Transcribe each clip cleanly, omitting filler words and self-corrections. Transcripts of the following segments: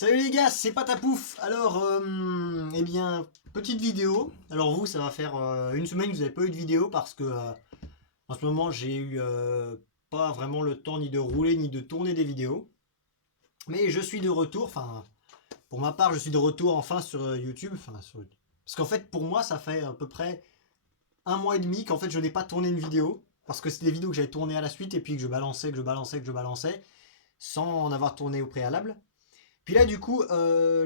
Salut les gars, c'est Patapouf. Alors, eh bien, petite vidéo. Alors vous, ça va faire une semaine que vous n'avez pas eu de vidéo parce que en ce moment, j'ai eu pas vraiment le temps ni de rouler ni de tourner des vidéos. Mais je suis de retour. Enfin, pour ma part, je suis de retour enfin sur YouTube. Parce qu'en fait, pour moi, ça fait à peu près un mois et demi qu'en fait, je n'ai pas tourné une vidéo parce que c'est des vidéos que j'avais tournées à la suite et puis que je balançais, sans en avoir tourné au préalable. Puis là, du coup,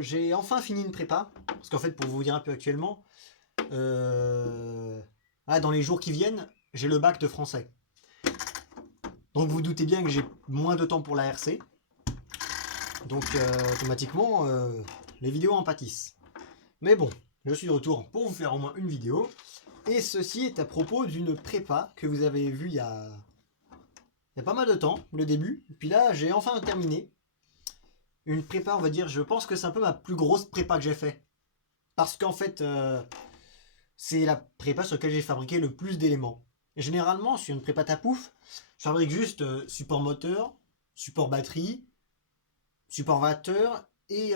j'ai enfin fini une prépa. Parce qu'en fait, pour vous dire un peu actuellement, dans les jours qui viennent, j'ai le bac de français. Donc vous doutez bien que j'ai moins de temps pour la RC. Donc automatiquement, les vidéos en pâtissent. Mais bon, je suis de retour pour vous faire au moins une vidéo. Et ceci est à propos d'une prépa que vous avez vue il y a pas mal de temps, le début. Puis là, j'ai enfin terminé. Une prépa, on va dire, je pense que c'est un peu ma plus grosse prépa que j'ai fait. Parce qu'en fait, c'est la prépa sur laquelle j'ai fabriqué le plus d'éléments. Et généralement, sur une prépa tapouf, je fabrique juste support moteur, support batterie, support vecteur et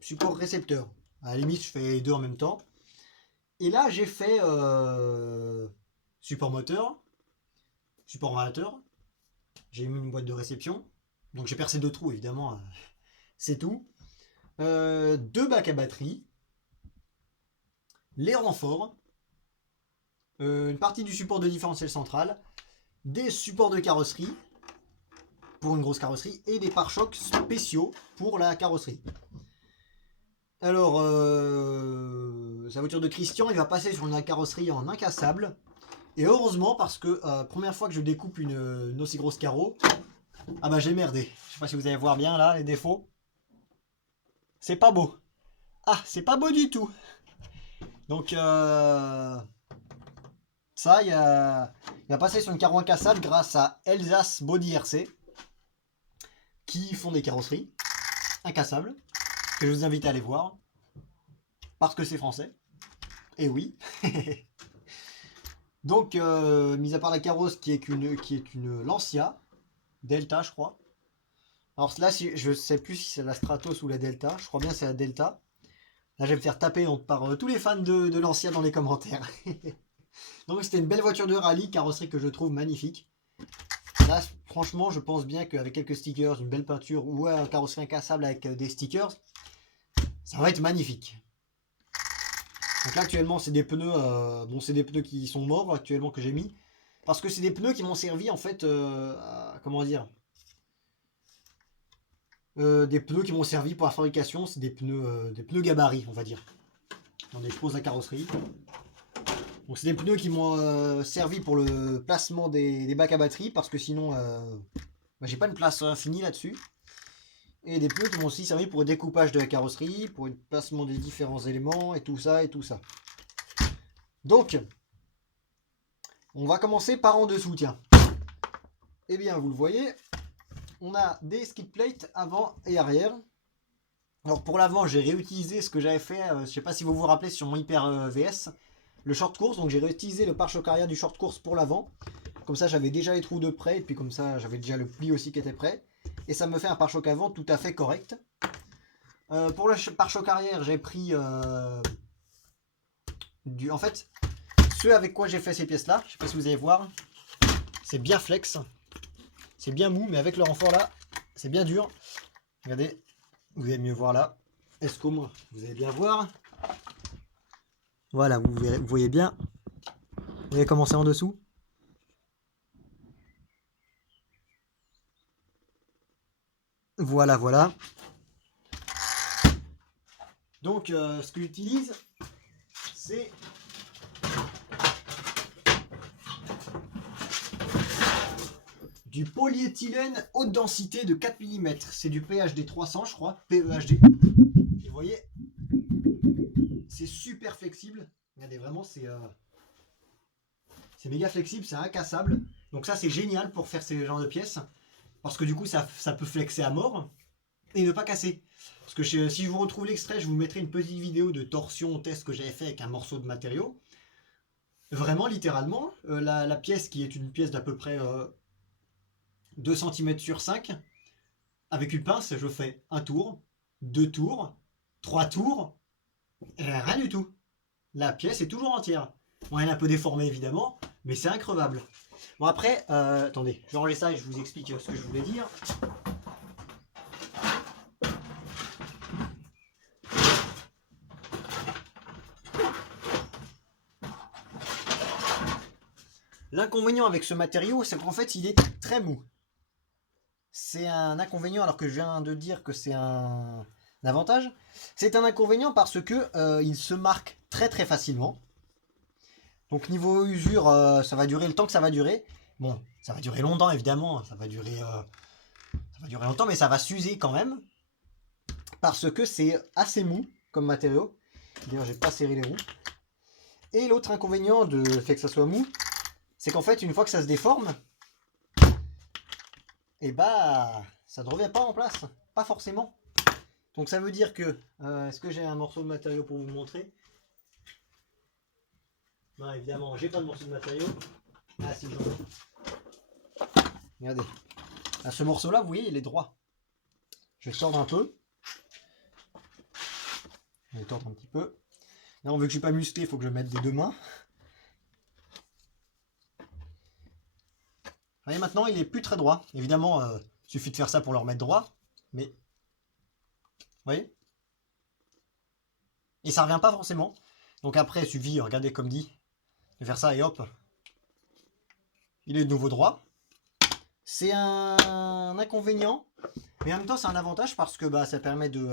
support récepteur. À la limite, je fais les deux en même temps. Et là, j'ai fait support moteur, support vecteur. J'ai mis une boîte de réception. Donc j'ai percé deux trous, évidemment. C'est tout. Deux bacs à batterie. Les renforts. Une partie du support de différentiel central. Des supports de carrosserie pour une grosse carrosserie et des pare-chocs spéciaux pour la carrosserie. Alors, sa voiture de Christian, il va passer sur une carrosserie en incassable. Et heureusement, parce que première fois que je découpe une aussi grosse carreau, ah bah j'ai merdé. Je sais pas si vous allez voir bien là les défauts. C'est pas beau. Ah, c'est pas beau du tout. Donc ça, il va passer sur une carreau incassable grâce à Elsace Body RC qui font des carrosseries incassables que je vous invite à aller voir parce que c'est français. Et oui. Donc, mis à part la carrosse qui est une Lancia Delta, je crois. Alors là, je sais plus si c'est la Stratos ou la Delta. Je crois bien que c'est la Delta. Là, je vais me faire taper par tous les fans de Lancia dans les commentaires. Donc, c'était une belle voiture de rallye, carrosserie que je trouve magnifique. Là, franchement, je pense bien qu'avec quelques stickers, une belle peinture ou un carrosserie incassable avec des stickers, ça va être magnifique. Donc là, actuellement, c'est des pneus, c'est des pneus qui sont morts actuellement que j'ai mis, parce que c'est des pneus qui m'ont servi en fait, comment dire, des pneus qui m'ont servi pour la fabrication. C'est des pneus gabarit, on va dire. Attendez, je pose la carrosserie. Donc c'est des pneus qui m'ont servi pour le placement des bacs à batterie, parce que sinon, j'ai pas une place infinie là-dessus. Et des pneus qui m'ont aussi servi pour le découpage de la carrosserie, pour le placement des différents éléments, et tout ça, et tout ça. Donc, on va commencer par en dessous, tiens. Eh bien, vous le voyez, on a des skid plates avant et arrière. Alors pour l'avant, j'ai réutilisé ce que j'avais fait, je ne sais pas si vous vous rappelez, sur mon Hyper VS, le short course. Donc j'ai réutilisé le pare-choc arrière du short course pour l'avant. Comme ça, j'avais déjà les trous de près, et puis comme ça, j'avais déjà le pli aussi qui était prêt. Et ça me fait un pare-choc avant tout à fait correct. Pour le pare-choc arrière, j'ai pris en fait, ce avec quoi j'ai fait ces pièces-là. Je ne sais pas si vous allez voir. C'est bien flex. C'est bien mou, mais avec le renfort là, c'est bien dur. Regardez, vous allez mieux voir là. Est-ce qu'au moins, vous allez bien voir? Voilà, vous voyez bien. Vous allez commencer en dessous. Voilà, voilà. Donc, ce que j'utilise, c'est du polyéthylène haute densité de 4 mm. C'est du PHD 300, je crois. PEHD. Et vous voyez, c'est super flexible. Regardez, vraiment, c'est méga flexible, c'est incassable. Donc ça, c'est génial pour faire ces genres de pièces. Parce que du coup, ça peut flexer à mort et ne pas casser. Parce que si je vous retrouve l'extrait, je vous mettrai une petite vidéo de torsion test que j'avais fait avec un morceau de matériau. Vraiment, littéralement, la pièce qui est une pièce d'à peu près 2 cm sur 5, avec une pince, je fais un tour, 2 tours, 3 tours, et rien du tout. La pièce est toujours entière. Bon, elle est un peu déformée évidemment, mais c'est increvable. Bon après, attendez, je vais ranger ça et je vous explique ce que je voulais dire. L'inconvénient avec ce matériau, c'est qu'en fait, il est très mou. C'est un inconvénient alors que je viens de dire que c'est un avantage. C'est un inconvénient parce que il se marque très très facilement. Donc niveau usure, ça va durer le temps que ça va durer. Bon, ça va durer longtemps évidemment, ça va durer longtemps, mais ça va s'user quand même parce que c'est assez mou comme matériau. D'ailleurs, j'ai pas serré les roues. Et l'autre inconvénient de fait que ça soit mou, c'est qu'en fait, une fois que ça se déforme, et bah, ça ne revient pas en place, pas forcément. Donc ça veut dire que, est-ce que j'ai un morceau de matériau pour vous montrer? Non, évidemment, j'ai pas de morceau de matériau. Ah si, j'en ai. Regardez. Ah, ce morceau-là, vous voyez, il est droit. Je vais tordre un peu. Je vais tordre un petit peu. Là, on veut que je suis pas musclé, il faut que je mette des 2 mains. Vous voyez, maintenant, il est plus très droit. Évidemment, il suffit de faire ça pour le remettre droit. Mais, vous voyez? Et ça revient pas forcément. Donc après, il suffit, regardez comme dit, de faire ça et hop. Il est de nouveau droit. C'est un inconvénient, mais en même temps c'est un avantage parce que bah, ça permet de...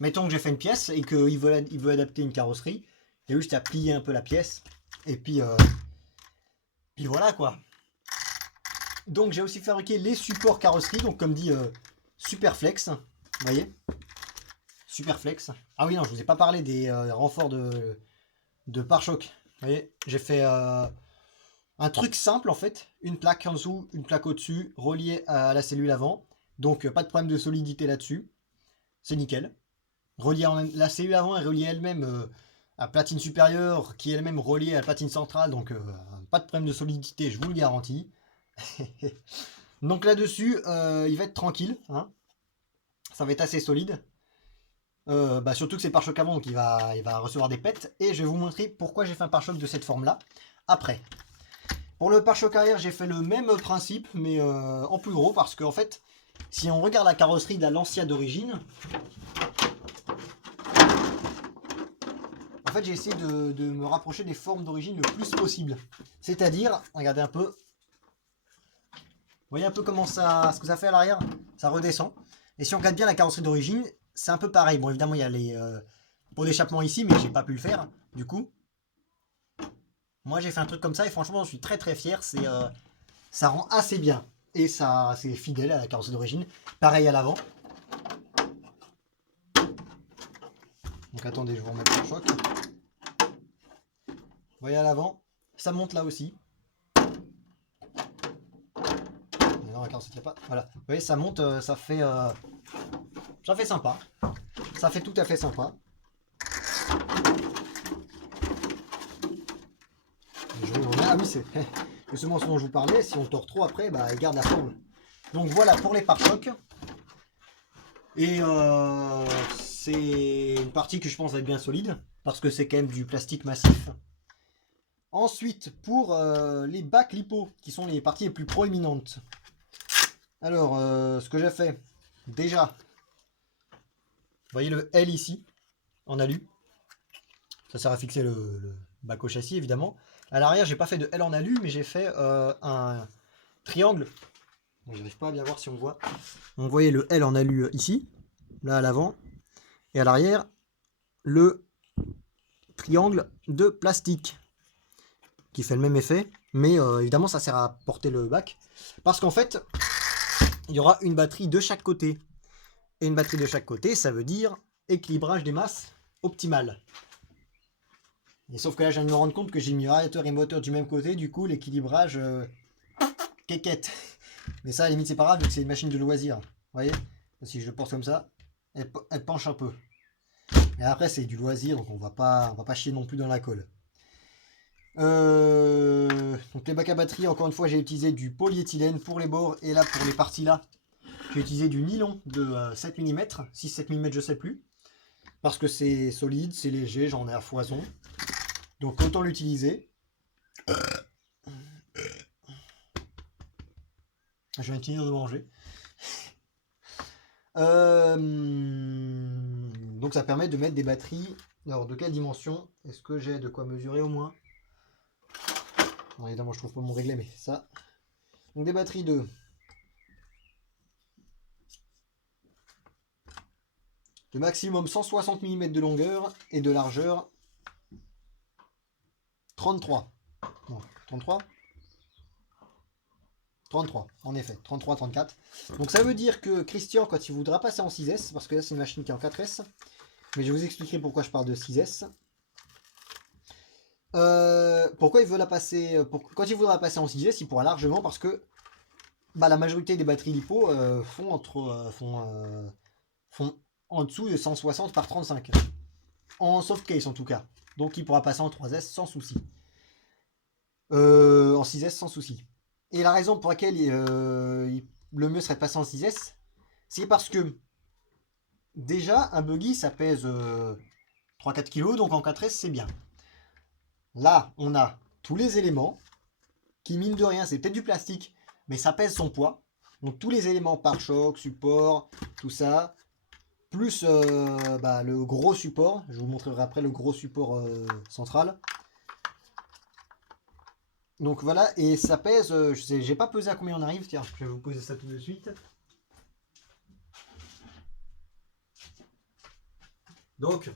mettons que j'ai fait une pièce et qu'il veut adapter une carrosserie, il y a juste à plier un peu la pièce, et puis voilà quoi. Donc j'ai aussi fabriqué les supports carrosserie, donc comme dit Superflex, vous voyez, Superflex. Ah oui non, je vous ai pas parlé des renforts de pare-choc. Vous voyez, j'ai fait un truc simple en fait, une plaque en dessous, une plaque au-dessus, reliée à la cellule avant. Donc pas de problème de solidité là-dessus. C'est nickel. La cellule avant est reliée elle-même à la platine supérieure, qui est elle-même reliée à la platine centrale. Donc pas de problème de solidité, je vous le garantis. Donc là-dessus, il va être tranquille. Hein. Ça va être assez solide. Surtout que c'est le pare-choc avant, donc il va recevoir des pètes. Et je vais vous montrer pourquoi j'ai fait un pare-choc de cette forme-là. Après. Pour le pare-choc arrière, j'ai fait le même principe, mais en plus gros, parce qu'en fait, si on regarde la carrosserie de la Lancia d'origine, en fait, j'ai essayé de me rapprocher des formes d'origine le plus possible. C'est-à-dire, regardez un peu, vous voyez un peu comment ce que ça fait à l'arrière, ça redescend. Et si on regarde bien la carrosserie d'origine, c'est un peu pareil. Bon, évidemment, il y a les pots d'échappement ici, mais j'ai pas pu le faire, du coup. Moi, j'ai fait un truc comme ça et franchement, je suis très très fier. Ça rend assez bien. Et ça, c'est fidèle à la carrosserie d'origine. Pareil à l'avant. Donc attendez, je vais vous remettre le choc. Vous voyez à l'avant, ça monte là aussi. Non, la carrosserie pas. Voilà. Vous voyez, ça monte, ça fait sympa. Ça fait tout à fait sympa. Je vais ah oui, c'est justement ce dont je vous parlais. Si on tord trop après, bah, il garde la forme. Donc voilà pour les pare-chocs. Et c'est une partie que je pense va être bien solide parce que c'est quand même du plastique massif. Ensuite, pour les bacs lipo, qui sont les parties les plus proéminentes. Alors, ce que j'ai fait, déjà, vous voyez le L ici, en alu. Ça sert à fixer le bac au châssis, évidemment. À l'arrière, j'ai pas fait de L en alu, mais j'ai fait un triangle. Je n'arrive pas à bien voir si on voit. Donc, vous voyez le L en alu ici, là à l'avant. Et à l'arrière, le triangle de plastique qui fait le même effet, mais évidemment ça sert à porter le bac parce qu'en fait il y aura une batterie de chaque côté et une batterie de chaque côté, ça veut dire équilibrage des masses optimal. Et sauf que là je viens de me rendre compte que j'ai mis radiateur et moteur du même côté, du coup l'équilibrage quéquette. Mais ça à la limite c'est pas grave vu que c'est une machine de loisir. Vous voyez, si je le porte comme ça, elle penche un peu. Et après c'est du loisir, donc on va pas chier non plus dans la colle. Donc les bacs à batterie, encore une fois, j'ai utilisé du polyéthylène pour les bords et là pour les parties là, j'ai vais utiliser du nylon de 7 mm, 6-7 mm, je sais plus. Parce que c'est solide, c'est léger, j'en ai à foison. Donc autant l'utiliser. Je viens de finir de manger. Donc ça permet de mettre des batteries. Alors de quelle dimension? Est-ce que j'ai de quoi mesurer au moins? Non, évidemment je trouve pas mon réglé, mais ça. Donc des batteries de maximum 160 mm de longueur et de largeur 33. Non, 33 33, en effet, 33, 34. Donc ça veut dire que Christian, quand il voudra passer en 6S, parce que là c'est une machine qui est en 4S, mais je vais vous expliquer pourquoi je parle de 6S. Pourquoi il veut la passer, quand il voudra passer en 6S, il pourra largement, parce que la majorité des batteries LiPo font en dessous de 160 par 35. En soft case en tout cas. Donc il pourra passer en 3S sans souci. En 6S sans souci. Et la raison pour laquelle le mieux serait de passer en 6S, c'est parce que déjà un buggy ça pèse 3-4 kg, donc en 4S c'est bien. Là on a tous les éléments qui, mine de rien, c'est peut-être du plastique, mais ça pèse son poids. Donc tous les éléments pare-choc, support, tout ça, plus le gros support. Je vous montrerai après le gros support central. Donc voilà, et ça pèse, je sais, j'ai pas pesé à combien on arrive, tiens, je vais vous poser ça tout de suite. Donc,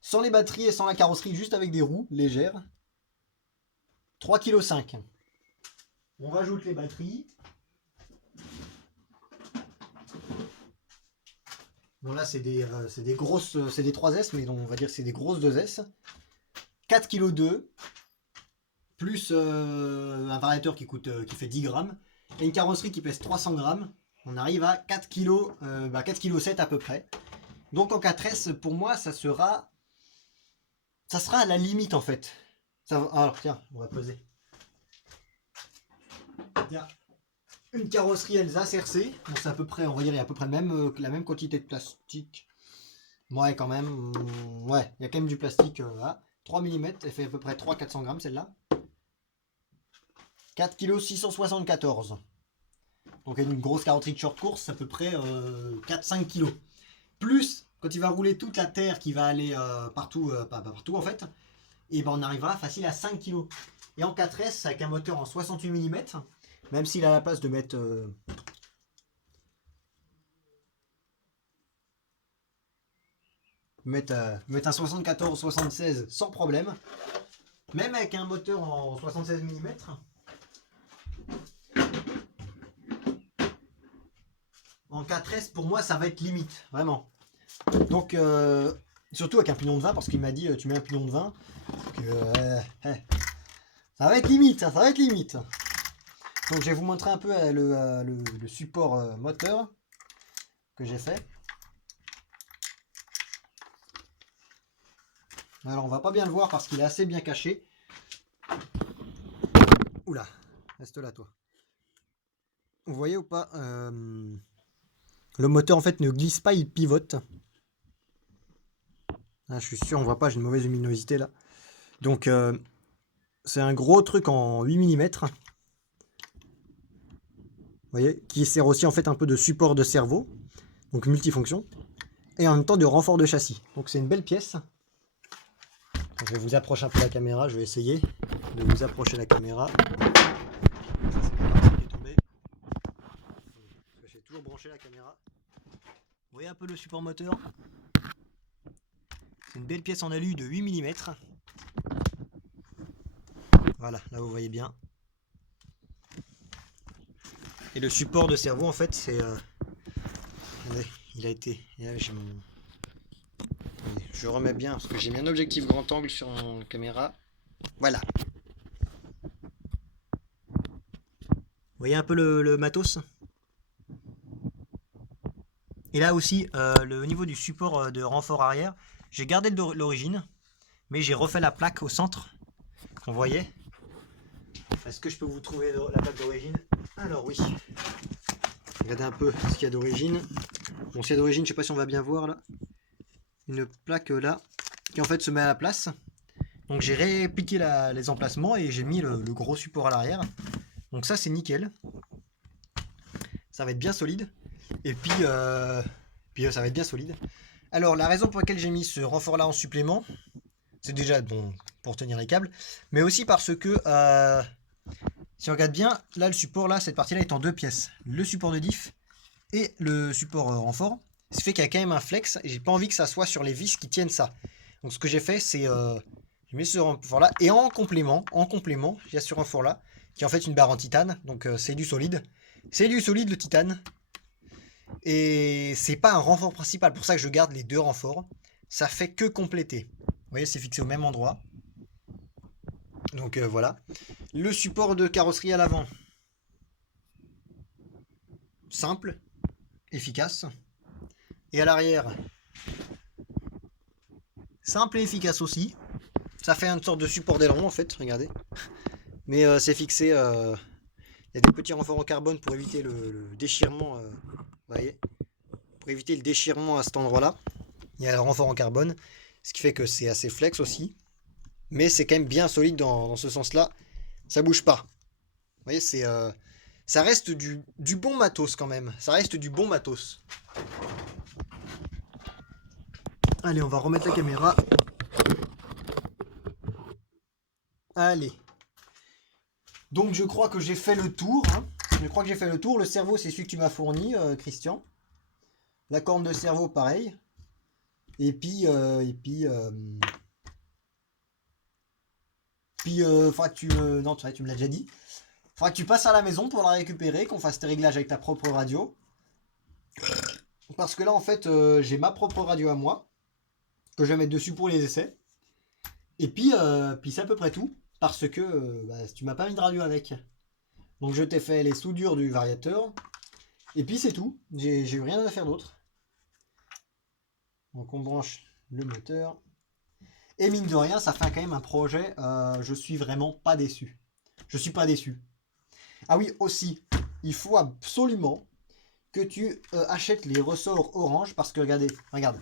sans les batteries et sans la carrosserie, juste avec des roues légères, 3,5 kg. On rajoute les batteries. Bon là c'est des grosses, c'est des 3S, mais on va dire que c'est des grosses 2S. 4,2 kg, plus un variateur qui fait 10 grammes, et une carrosserie qui pèse 300 grammes. On arrive à 4 kg, 4,7 kg à peu près. Donc en 4S, pour moi, ça sera à la limite en fait. Alors tiens, on va peser. Tiens. Une carrosserie Elsa CRC, donc c'est à peu près, on va dire, il y a à peu près même, la même quantité de plastique. Ouais, quand même, ouais, il y a quand même du plastique, là. 3 mm, elle fait à peu près 300-400 grammes celle-là. 4 kg 674. Donc avec une grosse carrosserie de short course, c'est à peu près 4-5 kg. Plus, quand il va rouler toute la terre qui va aller partout, pas partout en fait, et ben on arrivera facile à 5 kg. Et en 4S, avec un moteur en 68 mm, même s'il a la place de mettre un 74-76 sans problème, même avec un moteur en 76 mm, en 4S pour moi ça va être limite, vraiment. Donc surtout avec un pignon de 20, parce qu'il m'a dit tu mets un pignon de 20, ça va être limite, ça va être limite. Donc je vais vous montrer un peu le support moteur que j'ai fait. Alors on va pas bien le voir parce qu'il est assez bien caché. Oula, reste là toi. Vous voyez ou pas le moteur en fait ne glisse pas, il pivote. Ah, je suis sûr, on voit pas, j'ai une mauvaise luminosité là. Donc c'est un gros truc en 8 mm. Vous voyez, qui sert aussi en fait un peu de support de cerveau, donc multifonction, et en même temps de renfort de châssis. Donc c'est une belle pièce. Donc, je vais vous approcher un peu la caméra, je vais essayer de vous approcher la caméra. J'ai toujours branché la caméra. Vous voyez un peu le support moteur. C'est une belle pièce en alu de 8 mm. Voilà, là vous voyez bien. Et le support de cerveau en fait c'est il a été, je remets bien parce que j'ai mis un objectif grand angle sur une caméra. Voilà. Vous voyez un peu le matos. Et là aussi le niveau du support de renfort arrière, j'ai gardé l'origine, mais j'ai refait la plaque au centre. Vous voyez? Est-ce que je peux vous trouver la plaque d'origine? Alors oui. Regardez un peu ce qu'il y a d'origine. Bon, s'il y a d'origine, je sais pas si on va bien voir là. Une plaque là, qui en fait se met à la place. Donc j'ai répliqué les emplacements et j'ai mis le gros support à l'arrière. Donc ça c'est nickel. Ça va être bien solide. Et puis, ça va être bien solide. Alors la raison pour laquelle j'ai mis ce renfort là en supplément, c'est déjà bon pour tenir les câbles, mais aussi parce que si on regarde bien, là le support là, cette partie là est en deux pièces. Le support de diff et le support renfort. Ce qui fait qu'il y a quand même un flex et j'ai pas envie que ça soit sur les vis qui tiennent ça. Donc ce que j'ai fait c'est j'ai mis ce renfort là et en complément, il y a ce renfort là qui est en fait une barre en titane. Donc c'est du solide. C'est du solide le titane. Et c'est pas un renfort principal, pour ça que je garde les deux renforts. Ça fait que compléter. Vous voyez, c'est fixé au même endroit. Donc voilà. Le support de carrosserie à l'avant. Simple, efficace. Et à l'arrière, simple et efficace aussi. Ça fait une sorte de support d'aileron en fait, regardez. Mais c'est fixé. Il y a des petits renforts en carbone pour éviter le déchirement. Vous voyez, pour éviter le déchirement à cet endroit-là. Il y a le renfort en carbone, ce qui fait que c'est assez flex aussi. Mais c'est quand même bien solide dans ce sens-là. Ça bouge pas. Vous voyez, ça reste du bon matos quand même. Ça reste du bon matos. Allez, on va remettre la caméra. Allez. Donc je crois que j'ai fait le tour. Hein. Je crois que j'ai fait le tour. Le cerveau, c'est celui que tu m'as fourni, Christian. La corne de cerveau, pareil. Et puis, faudra que tu me... Non, tu me l'as déjà dit. Faudra que tu passes à la maison pour la récupérer, qu'on fasse tes réglages avec ta propre radio. Parce que là, en fait, j'ai ma propre radio à moi, que je vais mettre dessus pour les essais. Et puis c'est à peu près tout, parce que tu m'as pas mis de radio avec. Donc je t'ai fait les soudures du variateur. Et puis c'est tout. J'ai eu rien à faire d'autre. Donc on branche le moteur. Et mine de rien, ça fait quand même un projet. Je suis vraiment pas déçu. Je suis pas déçu. Ah oui, aussi, il faut absolument que tu achètes les ressorts orange. Parce que regardez, regarde.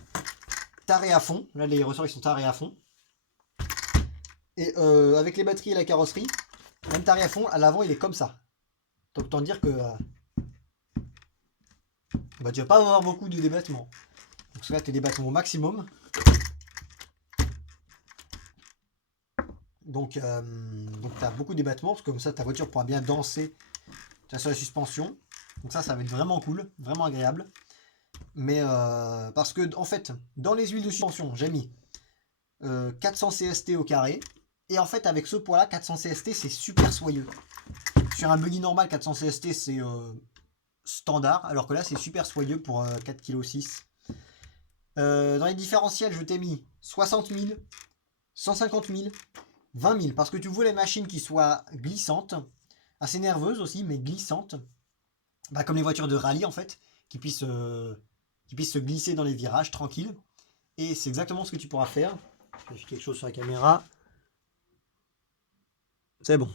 Taré à fond. Là, les ressorts ils sont tarés à fond. Et avec les batteries et la carrosserie, même taré à fond, à l'avant il est comme ça. Donc autant dire que tu vas pas avoir beaucoup de débattements. Donc là, tu débattements au maximum. Donc tu as beaucoup de débattements, parce que comme ça ta voiture pourra bien danser sur la suspension. Donc ça va être vraiment cool, vraiment agréable. Mais parce que en fait, dans les huiles de suspension, j'ai mis 400 CST au carré. Et en fait, avec ce poids-là, 400 CST, c'est super soyeux. Sur un buggy normal, 400 CST, c'est standard. Alors que là, c'est super soyeux pour 4,6 kg. Dans les différentiels, je t'ai mis 60 000, 150 000, 20 000. Parce que tu voulais les machines qui soient glissantes, assez nerveuses aussi, mais glissantes. Comme les voitures de rallye, en fait, qui puissent se glisser dans les virages tranquilles. Et c'est exactement ce que tu pourras faire. Je vérifie quelque chose sur la caméra. C'est bon.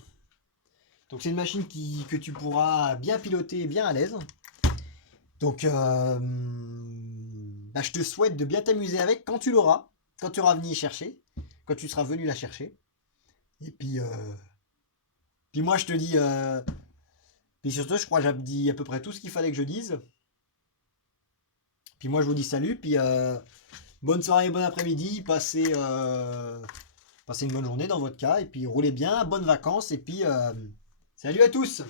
Donc c'est une machine que tu pourras bien piloter, bien à l'aise. Donc je te souhaite de bien t'amuser avec quand tu l'auras, quand tu auras venu chercher, quand tu seras venu la chercher. Et puis moi je te dis, puis surtout je crois que j'ai dit à peu près tout ce qu'il fallait que je dise. Puis moi je vous dis salut, puis bonne soirée, bon après-midi, passez une bonne journée dans votre cas, et puis roulez bien, bonnes vacances, et puis salut à tous!